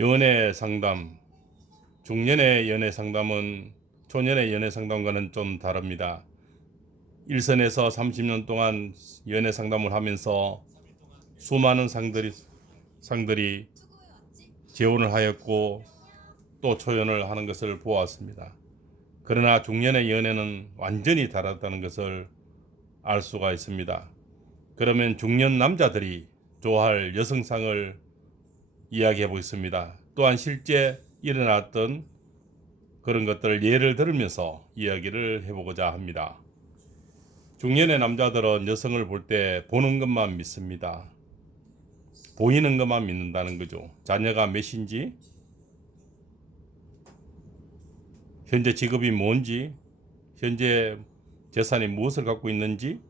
연애 상담, 중년의 연애 상담은 초년의 연애 상담과는 좀 다릅니다. 일선에서 30년 동안 연애 상담을 하면서 수많은 상들이 재혼을 하였고 또 초연을 하는 것을 보았습니다. 그러나 중년의 연애는 완전히 다르다는 것을 알 수가 있습니다. 그러면 중년 남자들이 좋아할 여성상을 이야기해 보겠습니다. 또한 실제 일어났던 그런 것들을 예를 들으면서 이야기를 해보고자 합니다. 중년의 남자들은 여성을 볼 때 보는 것만 믿습니다. 보이는 것만 믿는다는 거죠. 자녀가 몇인지, 현재 직업이 뭔지, 현재 재산이 무엇을 갖고 있는지,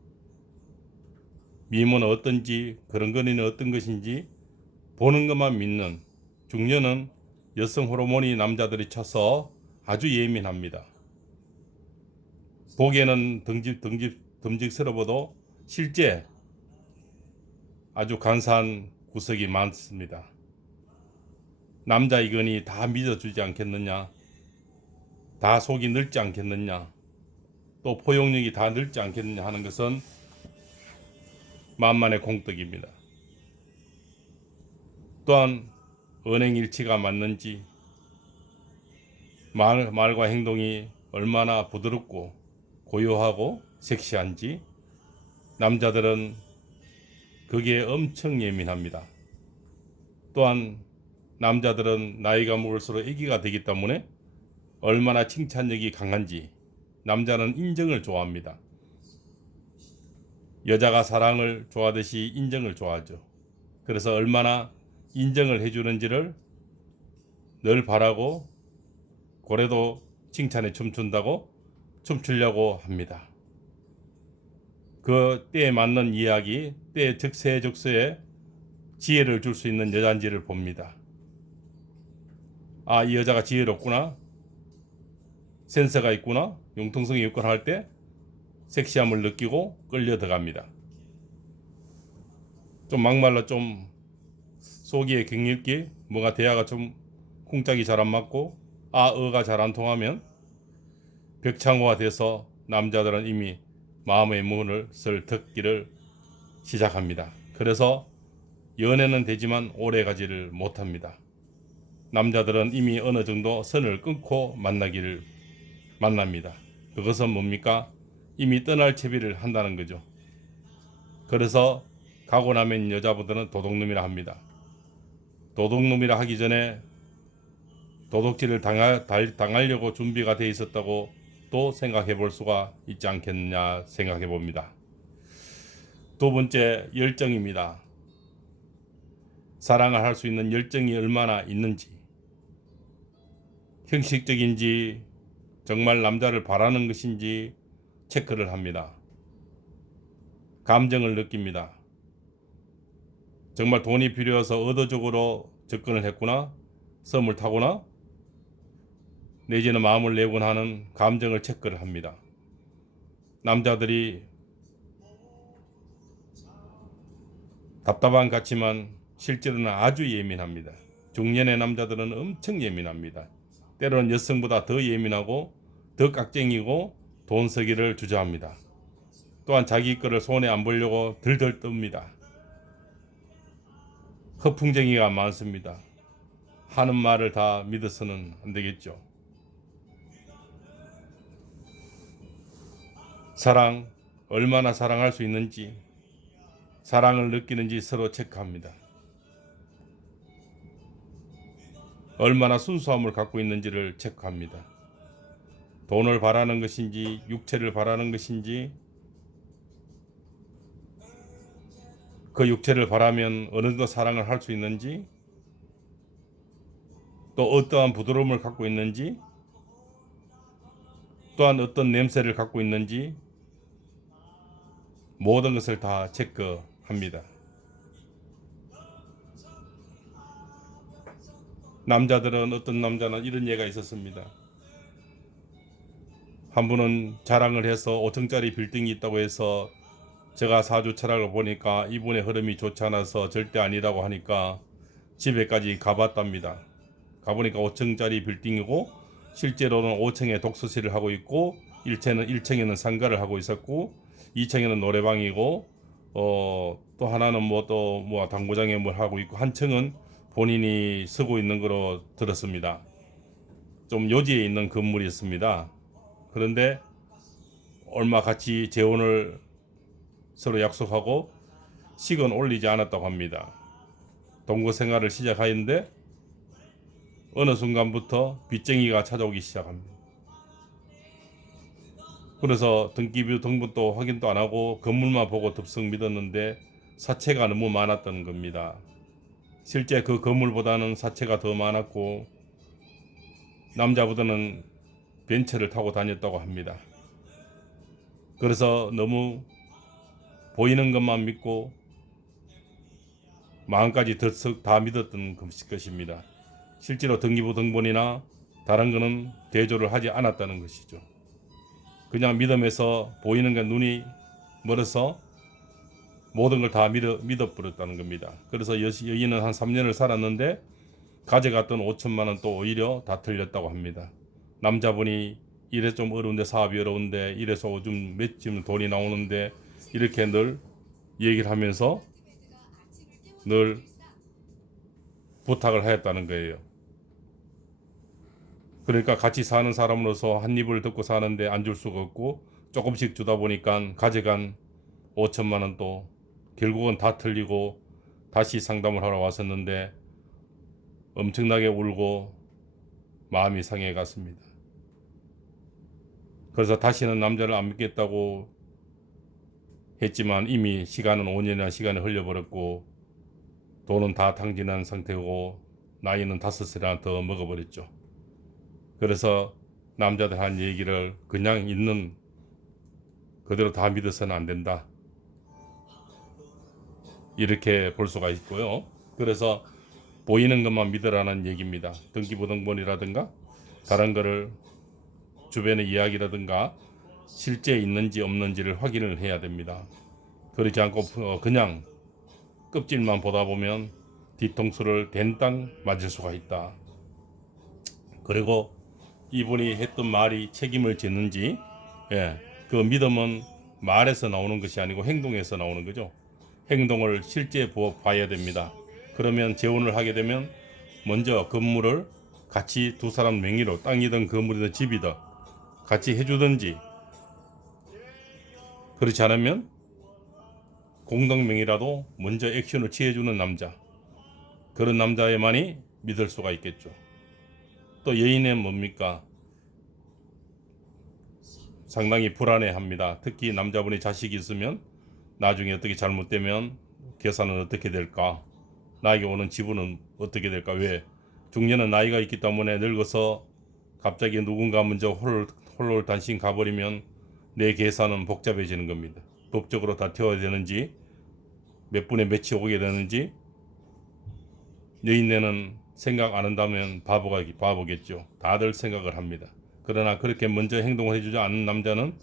미모는 어떤지, 그런거리는 어떤 것인지 보는 것만 믿는 중년은 여성 호르몬이 남자들이 차서 아주 예민합니다. 보기에는 듬직스러워도 실제 아주 간사한 구석이 많습니다. 남자이거니 다 믿어주지 않겠느냐, 다 속이 넓지 않겠느냐, 또 포용력이 다 넓지 않겠느냐 하는 것은 만만의 공덕입니다. 또한 언행일치가 맞는지, 말과 행동이 얼마나 부드럽고 고요하고 섹시한지 남자들은 거기에 엄청 예민합니다. 또한 남자들은 나이가 먹을수록 애기가 되기 때문에 얼마나 칭찬력이 강한지 남자는 인정을 좋아합니다. 여자가 사랑을 좋아하듯이 인정을 좋아하죠. 그래서 얼마나 인정을 해주는지를 늘 바라고 고래도 칭찬에 춤춘다고 춤추려고 합니다. 그 때에 맞는 이야기, 때에 적세적소에 지혜를 줄 수 있는 여잔지를 봅니다. 아, 이 여자가 지혜롭구나, 센스가 있구나, 융통성이 있구나 할 때 섹시함을 느끼고 끌려 들어갑니다. 좀 막말라 좀 속이에 격렬기, 뭐가 대화가 좀 쿵짝이 잘 안 맞고 어가 잘 안 통하면 벽창호가 돼서 남자들은 이미 마음의 문을 닫기를 시작합니다. 그래서 연애는 되지만 오래 가지를 못합니다. 남자들은 이미 어느 정도 선을 끊고 만납니다. 그것은 뭡니까? 이미 떠날 채비를 한다는 거죠. 그래서 가고 나면 여자분들은 도둑놈이라 합니다. 도둑놈이라 하기 전에 도둑질을 당하려고 준비가 돼 있었다고 또 생각해 볼 수가 있지 않겠느냐 생각해 봅니다. 두 번째, 열정입니다. 사랑을 할 수 있는 열정이 얼마나 있는지, 형식적인지 정말 남자를 바라는 것인지 체크를 합니다. 감정을 느낍니다. 정말 돈이 필요해서 의도적으로 접근을 했구나, 썸을 타거나 내지는 마음을 내곤 하는 감정을 체크를 합니다. 남자들이 답답한 같지만 실제로는 아주 예민합니다. 중년의 남자들은 엄청 예민합니다. 때로는 여성보다 더 예민하고 더 깍쟁이고 돈서기를 주저합니다. 또한 자기 거를 손에 안 보려고 들들 뜹니다. 허풍쟁이가 많습니다. 하는 말을 다 믿어서는 안 되겠죠. 사랑, 얼마나 사랑할 수 있는지, 사랑을 느끼는지 서로 체크합니다. 얼마나 순수함을 갖고 있는지를 체크합니다. 돈을 바라는 것인지, 육체를 바라는 것인지, 그 육체를 바라면 어느 정도 사랑을 할 수 있는지, 또 어떠한 부드러움을 갖고 있는지, 또한 어떤 냄새를 갖고 있는지 모든 것을 다 체크합니다. 남자들은, 어떤 남자는 이런 예가 있었습니다. 한 분은 자랑을 해서 5층짜리 빌딩이 있다고 해서 제가 사주 철학을 보니까 이분의 흐름이 좋지 않아서 절대 아니라고 하니까 집에까지 가봤답니다. 가보니까 5층짜리 빌딩이고 실제로는 5층에 독서실을 하고 있고 1층에는 상가를 하고 있었고 2층에는 노래방이고 또 하나는 뭐 당구장에 뭘 하고 있고 한 층은 본인이 쓰고 있는 거로 들었습니다. 좀 요지에 있는 건물이었습니다. 그런데 얼마 같이 재혼을 서로 약속하고 식은 올리지 않았다고 합니다. 동거 생활을 시작하였는데 어느 순간부터 빚쟁이가 찾아오기 시작합니다. 그래서 등기부 등본도 확인도 안 하고 건물만 보고 덥석 믿었는데 사채가 너무 많았던 겁니다. 실제 그 건물보다는 사채가 더 많았고 남자보다는 벤츠를 타고 다녔다고 합니다. 그래서 너무 보이는 것만 믿고 마음까지 들썩 다 믿었던 것입니다. 실제로 등기부 등본이나 다른 거는 대조를 하지 않았다는 것이죠. 그냥 믿음에서 보이는 게 눈이 멀어서 모든 걸 다 믿어버렸다는 겁니다. 그래서 여인은 한 3년을 살았는데 가져갔던 5천만 원 또 오히려 다 틀렸다고 합니다. 남자분이 이래 좀 어려운데 사업이 어려운데 이래서 요즘 몇쯤 돈이 나오는데 이렇게 늘 얘기를 하면서 늘 부탁을 하였다는 거예요. 그러니까 같이 사는 사람으로서 한 입을 듣고 사는데 안 줄 수가 없고 조금씩 주다 보니까 가져간 5천만 원도 결국은 다 틀리고 다시 상담을 하러 왔었는데 엄청나게 울고 마음이 상해 갔습니다. 그래서 다시는 남자를 안 믿겠다고 했지만 이미 시간은 5년이나 시간이 흘려버렸고 돈은 다 탕진한 상태고 나이는 5살이나 더 먹어버렸죠. 그래서 남자들 한 얘기를 그냥 있는 그대로 다 믿어서는 안 된다. 이렇게 볼 수가 있고요. 그래서 보이는 것만 믿으라는 얘기입니다. 등기부 등본이라든가 다른 거를 주변의 이야기라든가 실제 있는지 없는지를 확인을 해야 됩니다. 그렇지 않고 그냥 껍질만 보다 보면 뒤통수를 된땅 맞을 수가 있다. 그리고 이분이 했던 말이 책임을 졌는지, 그 믿음은 말에서 나오는 것이 아니고 행동에서 나오는 거죠. 행동을 실제 봐야 됩니다. 그러면 재혼을 하게 되면 먼저 건물을 같이 두 사람 명의로 땅이든 건물이든 집이든 같이 해주든지 그렇지 않으면 공동 명의라도 먼저 액션을 취해주는 남자, 그런 남자에만이 믿을 수가 있겠죠. 또 여인은 뭡니까? 상당히 불안해합니다. 특히 남자분이 자식이 있으면 나중에 어떻게 잘못되면 계산은 어떻게 될까? 나에게 오는 지분은 어떻게 될까? 왜? 중년은 나이가 있기 때문에 늙어서 갑자기 누군가 먼저 홀로단신 가버리면 내 계산은 복잡해지는 겁니다. 법적으로 다 태워야 되는지 몇 분에 몇이 오게 되는지 여인네는 생각 안 한다면 바보겠죠. 다들 생각을 합니다. 그러나 그렇게 먼저 행동을 해주지 않는 남자는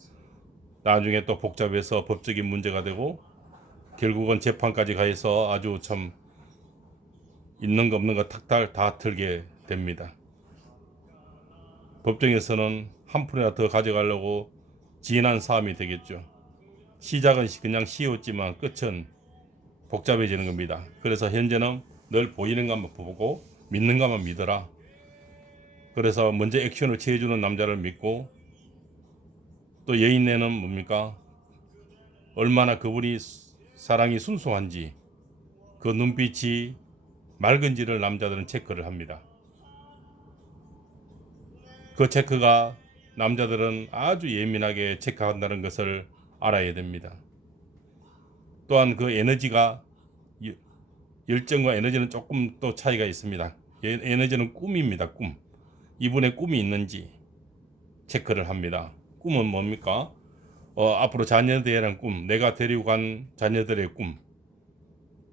나중에 또 복잡해서 법적인 문제가 되고 결국은 재판까지 가서 아주 참 있는 거 없는 거 탁탁 다 틀게 됩니다. 법정에서는 한 푼이나 더 가져가려고 진한 싸움이 되겠죠. 시작은 그냥 쉬웠지만 끝은 복잡해지는 겁니다. 그래서 현재는 늘 보이는 것만 보고 믿는 것만 믿어라. 그래서 먼저 액션을 취해주는 남자를 믿고 또 여인네는 뭡니까? 얼마나 그분이 사랑이 순수한지 그 눈빛이 맑은지를 남자들은 체크를 합니다. 그 체크가 남자들은 아주 예민하게 체크한다는 것을 알아야 됩니다. 또한 그 에너지가 열정과 에너지는 조금 또 차이가 있습니다. 에너지는 꿈입니다. 꿈. 이분의 꿈이 있는지 체크를 합니다. 꿈은 뭡니까? 앞으로 자녀들이라는 꿈, 내가 데리고 간 자녀들의 꿈.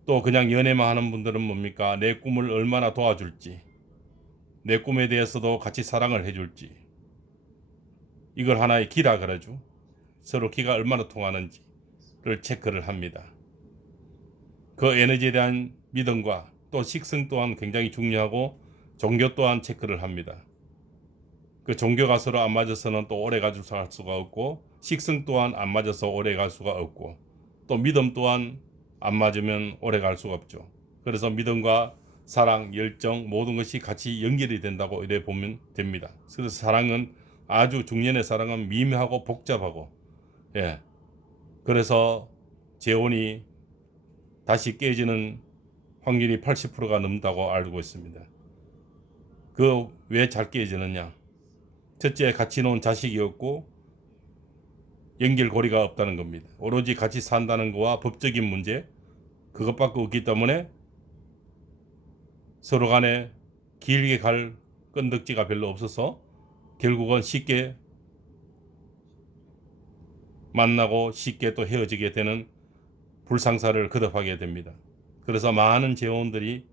또 그냥 연애만 하는 분들은 뭡니까? 내 꿈을 얼마나 도와줄지, 내 꿈에 대해서도 같이 사랑을 해줄지. 이걸 하나의 기라 그러죠. 서로 기가 얼마나 통하는지를 체크를 합니다. 그 에너지에 대한 믿음과 또 식성 또한 굉장히 중요하고 종교 또한 체크를 합니다. 그 종교가 서로 안 맞아서는 또 오래 갈 수가 없고, 식성 또한 안 맞아서 오래 갈 수가 없고, 또 믿음 또한 안 맞으면 오래 갈 수가 없죠. 그래서 믿음과 사랑, 열정 모든 것이 같이 연결이 된다고 이래 보면 됩니다. 그래서 사랑은 아주 중년의 사랑은 미묘하고 복잡하고, 예. 그래서 재혼이 다시 깨지는 확률이 80%가 넘다고 알고 있습니다. 그 왜 잘 깨지느냐? 첫째, 같이 놓은 자식이 없고 연결고리가 없다는 겁니다. 오로지 같이 산다는 거와 법적인 문제, 그것밖에 없기 때문에 서로 간에 길게 갈 건덕지가 별로 없어서 결국은 쉽게 만나고 쉽게 또 헤어지게 되는 불상사를 거듭하게 됩니다. 그래서 많은 재혼들이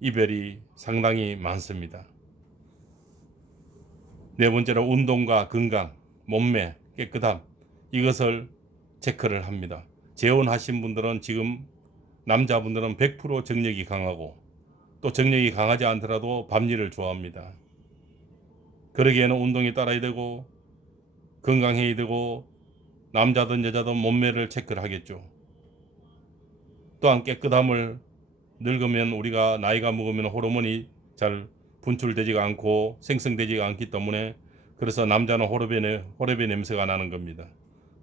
이별이 상당히 많습니다. 네 번째로 운동과 건강, 몸매, 깨끗함, 이것을 체크를 합니다. 재혼하신 분들은 지금 남자분들은 100% 정력이 강하고, 또 정력이 강하지 않더라도 밤일을 좋아합니다. 그러기에는 운동이 따라야 되고 건강해야 되고, 남자든 여자든 몸매를 체크를 하겠죠. 또한 깨끗함을, 늙으면 우리가 나이가 먹으면 호르몬이 잘 분출되지가 않고 생성되지가 않기 때문에, 그래서 남자는 호르몬 냄새가 나는 겁니다.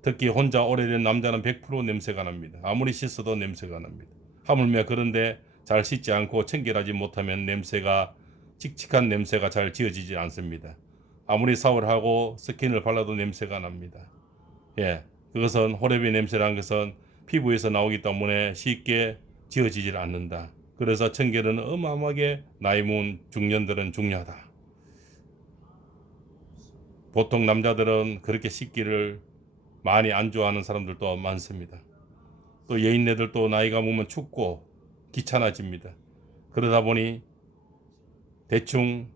특히 혼자 오래된 남자는 100% 냄새가 납니다. 아무리 씻어도 냄새가 납니다. 하물며 그런데 잘 씻지 않고 청결하지 못하면 냄새가, 칙칙한 냄새가 잘 지워지지 않습니다. 아무리 샤워를 하고 스킨을 발라도 냄새가 납니다. 예, 그것은 호르몬 냄새라는 것은 피부에서 나오기 때문에 쉽게 지워지질 않는다. 그래서 청결은 어마어마하게 나이 먹은 중년들은 중요하다. 보통 남자들은 그렇게 씻기를 많이 안 좋아하는 사람들도 많습니다. 또 여인네들도 나이가 먹으면 춥고 귀찮아집니다. 그러다 보니 대충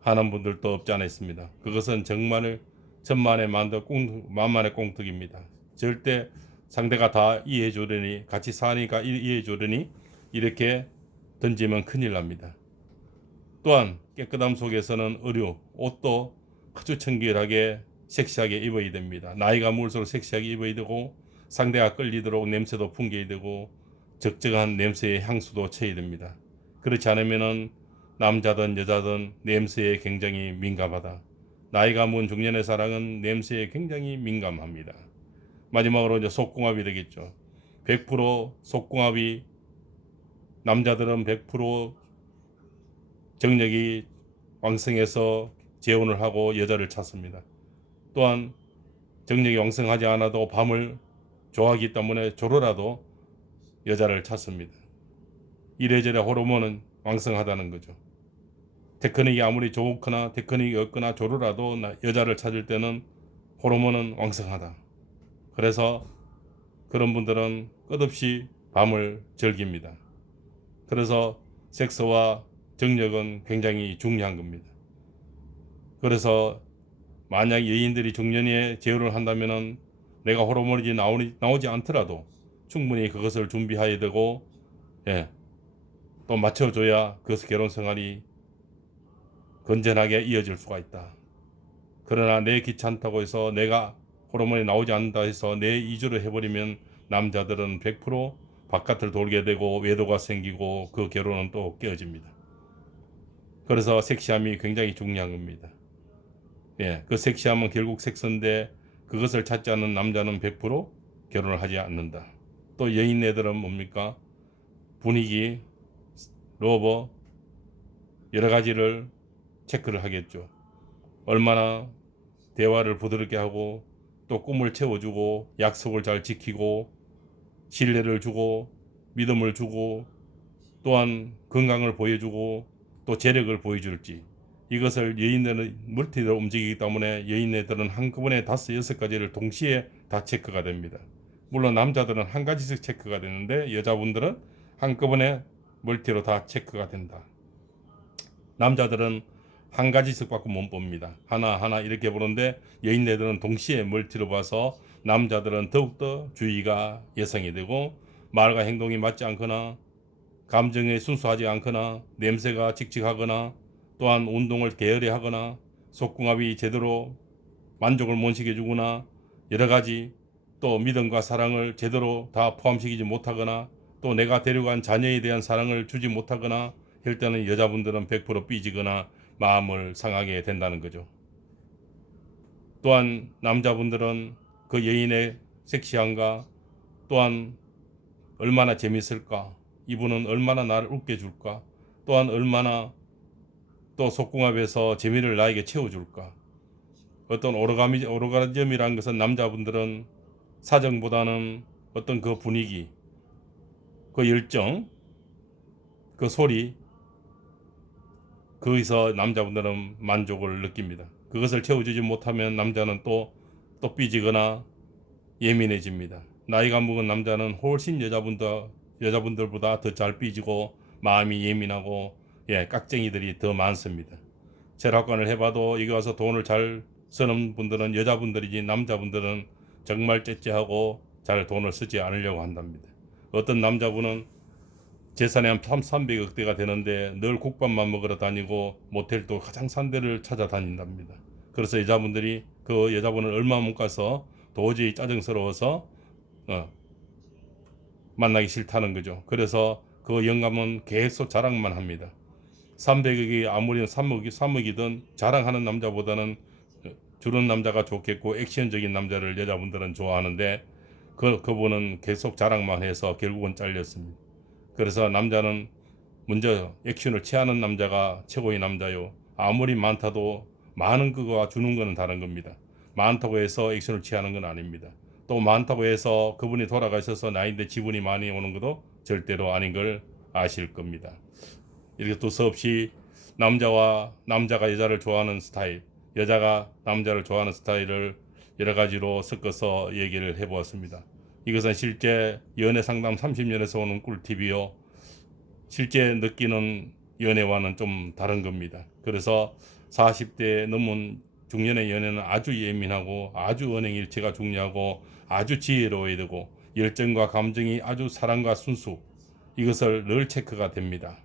하는 분들도 없지 않아 있습니다. 그것은 정말 천만의 만만의 꽁특입니다. 절대 상대가 다 이해해 주려니, 같이 사니까 이해해 주려니 이렇게 던지면 큰일 납니다. 또한 깨끗함 속에서는 의류, 옷도 아주 청결하게 섹시하게 입어야 됩니다. 나이가 먹을수록 섹시하게 입어야 되고, 상대가 끌리도록 냄새도 풍겨야 되고, 적정한 냄새의 향수도 쳐야 됩니다. 그렇지 않으면은 남자든 여자든 냄새에 굉장히 민감하다. 나이가 먹은 중년의 사랑은 냄새에 굉장히 민감합니다. 마지막으로 이제 속궁합이 되겠죠. 100% 속궁합이, 남자들은 100% 정력이 왕성해서 재혼을 하고 여자를 찾습니다. 또한 정력이 왕성하지 않아도 밤을 좋아하기 때문에 조로라도 여자를 찾습니다. 이래저래 호르몬은 왕성하다는 거죠. 테크닉이 아무리 좋거나 테크닉이 없거나 조로라도 여자를 찾을 때는 호르몬은 왕성하다. 그래서 그런 분들은 끝없이 밤을 즐깁니다. 그래서 섹스와 정력은 굉장히 중요한 겁니다. 그래서 만약 여인들이 중년에 재혼을 한다면은 내가 호르몬이 나오지 않더라도 충분히 그것을 준비해야 되고, 예, 또 맞춰줘야 그것의 결혼 생활이 건전하게 이어질 수가 있다. 그러나 내 귀찮다고 해서, 내가 호르몬이 나오지 않는다 해서 내 이주를 해버리면 남자들은 100% 바깥을 돌게 되고 외도가 생기고 그 결혼은 또 깨어집니다. 그래서 섹시함이 굉장히 중요한 겁니다. 예, 그 섹시함은 결국 섹스인데, 그것을 찾지 않는 남자는 100% 결혼을 하지 않는다. 또 여인네들은 뭡니까? 분위기, 러버, 여러 가지를 체크를 하겠죠. 얼마나 대화를 부드럽게 하고, 또 꿈을 채워주고, 약속을 잘 지키고, 신뢰를 주고, 믿음을 주고, 또한 건강을 보여주고, 또 재력을 보여줄지, 이것을 여인들은 멀티로 움직이기 때문에 여인들은 한꺼번에 5, 6가지를 동시에 다 체크가 됩니다. 물론 남자들은 한 가지씩 체크가 되는데, 여자분들은 한꺼번에 멀티로 다 체크가 된다. 남자들은 한 가지씩 밖에 못 봅니다. 하나하나 이렇게 보는데, 여인들은 동시에 멀티로 봐서 남자들은 더욱더 주의가 예성이 되고, 말과 행동이 맞지 않거나 감정에 순수하지 않거나 냄새가 칙칙하거나 또한 운동을 게으르게 하거나 속궁합이 제대로 만족을 못 시켜주거나 여러 가지 또 믿음과 사랑을 제대로 다 포함시키지 못하거나 또 내가 데려간 자녀에 대한 사랑을 주지 못하거나 할 때는 여자분들은 100% 삐지거나 마음을 상하게 된다는 거죠. 또한 남자분들은 그 여인의 섹시함과 또한 얼마나 재밌을까, 이분은 얼마나 나를 웃게 줄까, 또한 얼마나 또 속궁합에서 재미를 나에게 채워줄까. 어떤 오르가즘이라는 것은 남자분들은 사정보다는 어떤 그 분위기, 그 열정, 그 소리, 거기서 남자분들은 만족을 느낍니다. 그것을 채워주지 못하면 남자는 또 삐지거나 예민해집니다. 나이가 먹은 남자는 훨씬 여자분들보다 더 잘 삐지고 마음이 예민하고 깍쟁이들이 더 많습니다. 철학관을 해봐도 여기 와서 돈을 잘 쓰는 분들은 여자분들이지 남자분들은 정말 째째하고 잘 돈을 쓰지 않으려고 한답니다. 어떤 남자분은 재산이 한 300억대가 되는데 늘 국밥만 먹으러 다니고 모텔도 가장 싼 데를 찾아다닌답니다. 그래서 여자분들이 그 여자분을 얼마 못 가서 도저히 짜증스러워서 만나기 싫다는 거죠. 그래서 그 영감은 계속 자랑만 합니다. 300억이 아무리 3억이든 자랑하는 남자보다는 주는 남자가 좋겠고 액션적인 남자를 여자분들은 좋아하는데 그분은 계속 자랑만 해서 결국은 잘렸습니다. 그래서 남자는 먼저 액션을 취하는 남자가 최고의 남자요. 아무리 많다도 많은 그거와 주는 거는 다른 겁니다. 많다고 해서 액션을 취하는 건 아닙니다. 또 많다고 해서 그분이 돌아가셔서 나인데 지분이 많이 오는 것도 절대로 아닌 걸 아실 겁니다. 이렇게 두서없이 남자가 여자를 좋아하는 스타일, 여자가 남자를 좋아하는 스타일을 여러 가지로 섞어서 얘기를 해보았습니다. 이것은 실제 연애 상담 30년에서 오는 꿀팁이요. 실제 느끼는 연애와는 좀 다른 겁니다. 그래서 40대 넘은 중년의 연애는 아주 예민하고 아주 언행일치가 중요하고 아주 지혜로워야 되고 열정과 감정이 아주 사랑과 순수, 이것을 늘 체크가 됩니다.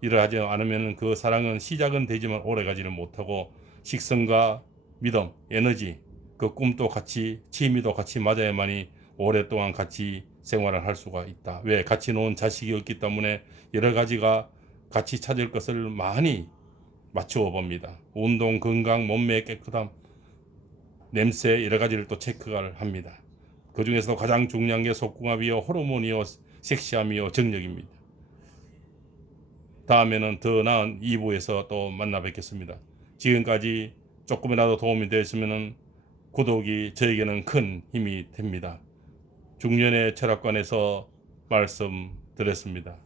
이를 하지 않으면 그 사랑은 시작은 되지만 오래가지는 못하고 식성과 믿음, 에너지, 그 꿈도 같이 취미도 같이 맞아야만이 오랫동안 같이 생활을 할 수가 있다. 왜? 같이 놓은 자식이 없기 때문에 여러 가지가 같이 찾을 것을 많이 맞추어 봅니다. 운동, 건강, 몸매의 깨끗함, 냄새 여러 가지를 또 체크를 합니다. 그 중에서도 가장 중요한 게 속궁합이요, 호르몬이요, 섹시함이요, 정력입니다. 다음에는 더 나은 2부에서 또 만나 뵙겠습니다. 지금까지 조금이라도 도움이 되었으면 구독이 저에게는 큰 힘이 됩니다. 중년의 철학관에서 말씀드렸습니다.